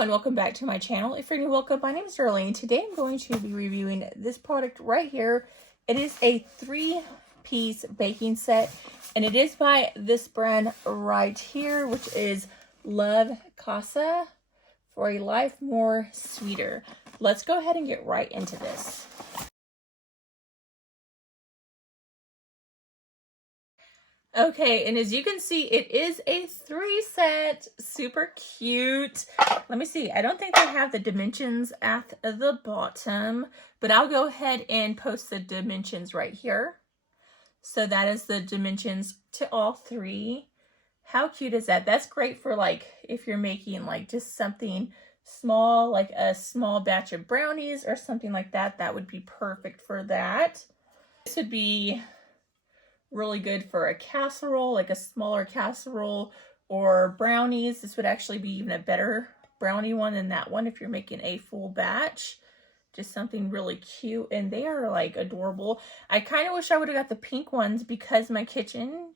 Hello and welcome back to my channel. If you're new, welcome. My name is Darlene. Today I'm going to be reviewing this product right here. It is a 3-piece baking set and it is by this brand right here, which is LOVECASA for a life more sweeter. Let's go ahead and get right into this. Okay, and as you can see, it is a 3-set, super cute. Let me see, I don't think they have the dimensions at the bottom, but I'll go ahead and post the dimensions right here. So that is the dimensions to all 3. How cute is that? That's great for like, if you're making like just something small, like a small batch of brownies or something like that, that would be perfect for that. This would be really good for a casserole, like a smaller casserole, or brownies. This would actually be even a better brownie one than that one if you're making a full batch. Just something really cute, and they are like adorable. I kind of wish I would have got the pink ones because my kitchen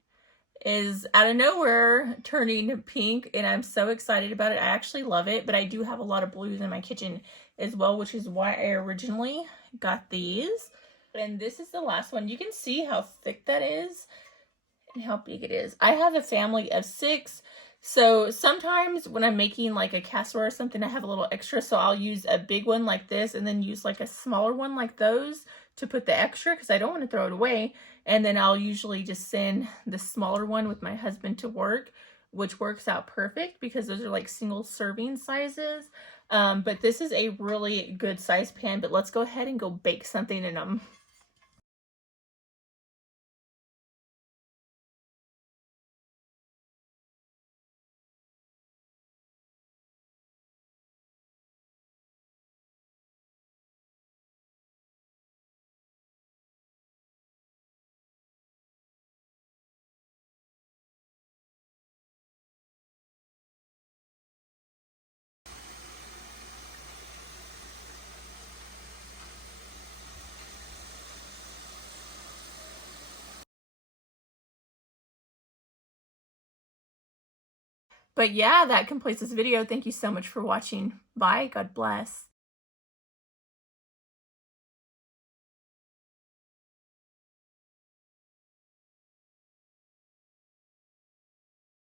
is out of nowhere turning pink and I'm so excited about it. I actually love it, but I do have a lot of blues in my kitchen as well, which is why I originally got these. And this is the last one. You can see how thick that is and how big it is. I have a family of 6, so sometimes when I'm making like a casserole or something, I have a little extra, so I'll use a big one like this and then use like a smaller one like those to put the extra because I don't want to throw it away. And then I'll usually just send the smaller one with my husband to work, which works out perfect because those are like single serving sizes. But this is a really good size pan, but let's go ahead and go bake something in them. But yeah, that completes this video. Thank you so much for watching. Bye. God bless.